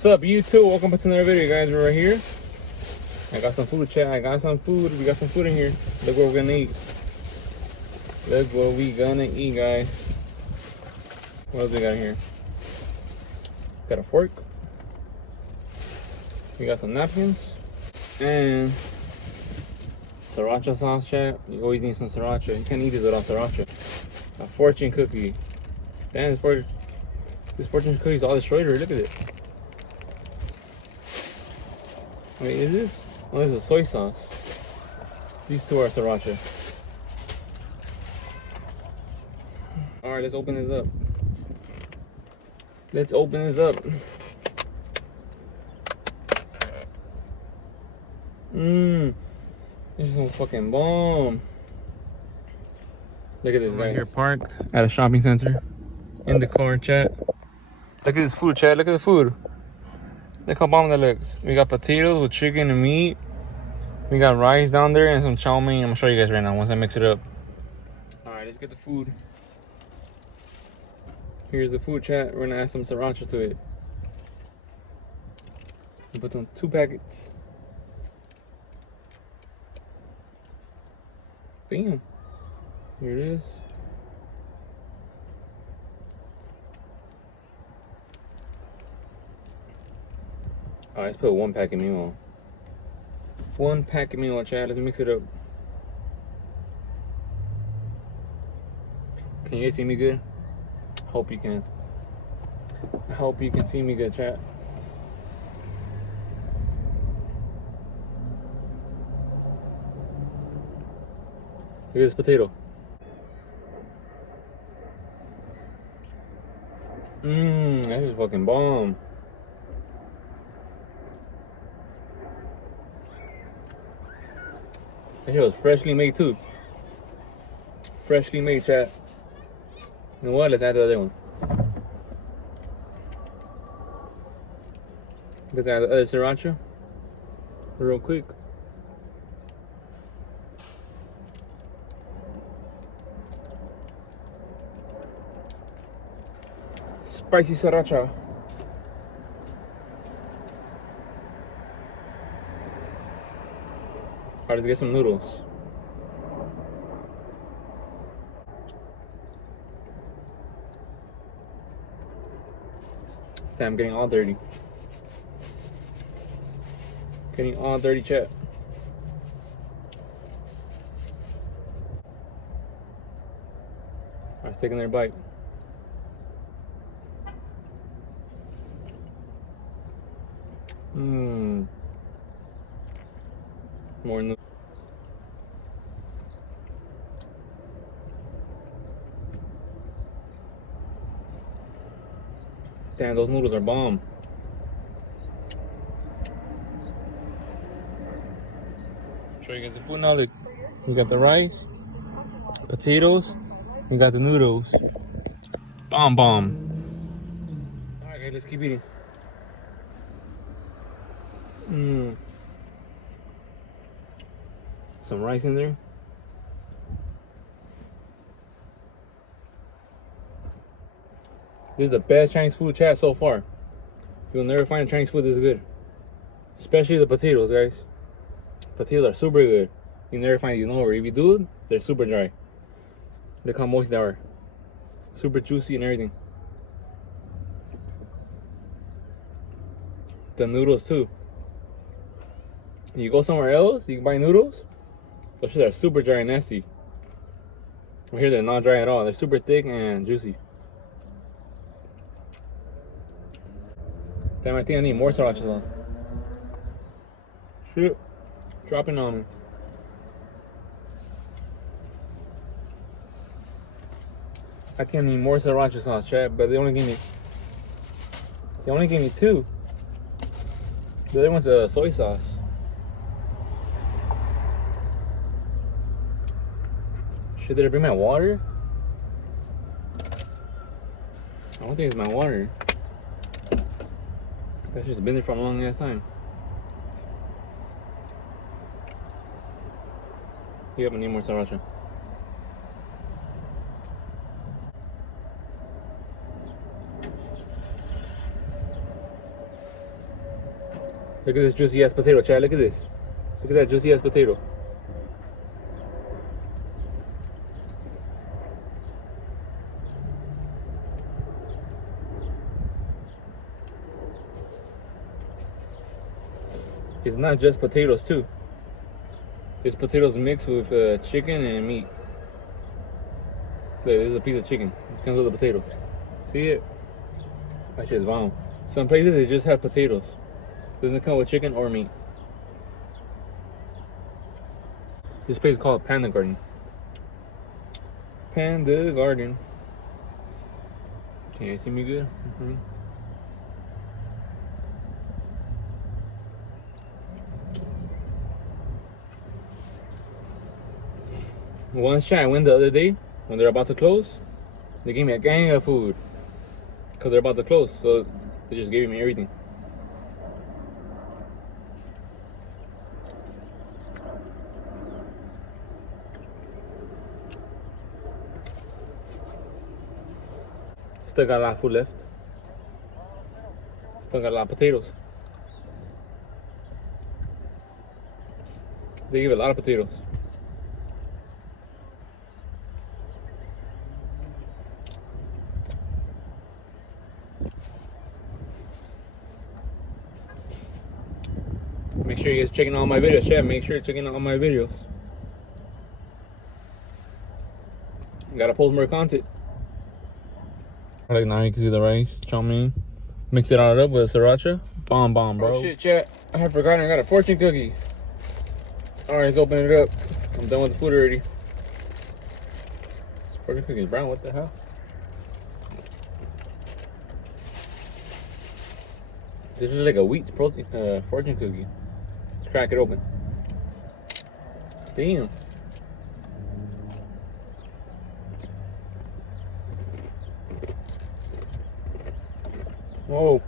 What's up, YouTube? Welcome back to another video, guys. We're right here. I got some food, chat. I got some food. We got some food in here. Look what we're gonna eat. Look what we gonna eat, guys. What else we got in here? Got a fork. We got some napkins. And sriracha sauce, chat. You always need some sriracha. You can't eat this without sriracha. A fortune cookie. Damn, this fortune cookie is all destroyed. Look at it. Wait, is this? Oh, this is soy sauce. These two are sriracha. Alright, let's open this up. Let's open this up. This one's fucking bomb. Look at this, guys. Here parked at a shopping center. In the car, chat. Look at this food, chat. Look at the food. Look how bomb that looks. We got potatoes with chicken and meat. We got rice down there and some chow mein. I'm gonna show you guys right now once I mix it up. Alright, let's get the food. Here's the food, chat. We're gonna add some sriracha to it. So put on 2 packets. Bam. Here it is. Alright, let's put 1 pack of meal. 1 pack of meal, chat. Let's mix it up. Can you guys see me good? Hope you can. I hope you can see me good, chat. Look at this potato. That is fucking bomb. That shit was freshly made too. Freshly made, chat. You know what? Let's add the other one. Let's add the other sriracha real quick. Spicy sriracha. Alright, let's get some noodles. Damn, I'm getting all dirty. Getting all dirty, chat. Alright, let's take another bite. More noodles. Damn, those noodles are bomb. Show you guys the food now. Look, we got the rice, potatoes, we got the noodles. Bomb. Alright, guys, let's keep eating. Some rice in there. This is the best Chinese food, chat, so far. You'll never find a Chinese food this good. Especially the potatoes, guys. Potatoes are super good. You never find these nowhere. If you do, they're super dry. Look how moist they are. Super juicy and everything. The noodles too. You go somewhere else, you can buy noodles. Those shit are super dry and nasty. Over here, they're not dry at all. They're super thick and juicy. Damn, I think I need more sriracha sauce. Shit. Dropping on me. I think I need more sriracha sauce, chat, but they only gave me 2. The other one's a soy sauce. Did I bring my water? I don't think it's my water. That's just been there for a long ass time. Yep, I need more sriracha. Look at this juicy ass potato, Chad. Look at this. Look at that juicy ass potato. It's not just potatoes too. It's potatoes mixed with chicken and meat. Look, this is a piece of chicken. It comes with the potatoes. See it? That shit's bomb. Some places they just have potatoes. Doesn't come with chicken or meat. This place is called Panda Garden. Panda Garden. Can you see me good? Mm-hmm. Once chat, I went the other day when they're about to close. They gave me a gang of food because they're about to close, so they just gave me everything. Still got a lot of food left. Still got a lot of potatoes. They give a lot of potatoes. Make sure you guys checking out my videos, chat. Make sure you're checking out all my videos. Gotta post more content. Like now you can see the rice, chow mein. Mix it all up with sriracha. Bomb, bro. Oh shit, chat. I had forgotten I got a fortune cookie. Alright, let's open it up. I'm done with the food already. This fortune cookie is brown, what the hell? This is like a wheat protein fortune cookie. Let's crack it open. Damn. Whoa.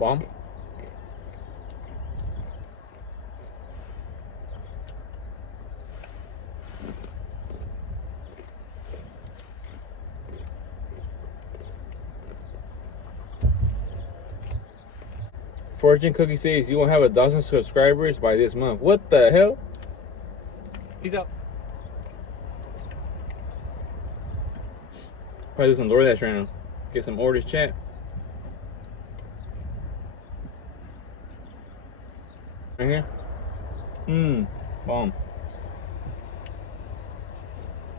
Bomb. Fortune cookie says you will have 1,000 subscribers by this month. What the hell? Peace out. Probably do some DoorDash right now. Get some orders, chat. Right here. Bomb.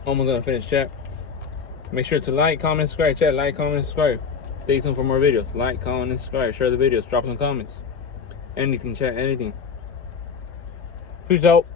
Almost gonna finish, chat. Make sure to like, comment, subscribe, chat. Like, comment, subscribe. Stay tuned for more videos. Like, comment, and subscribe. Share the videos. Drop some comments. Anything, chat. Anything. Peace out.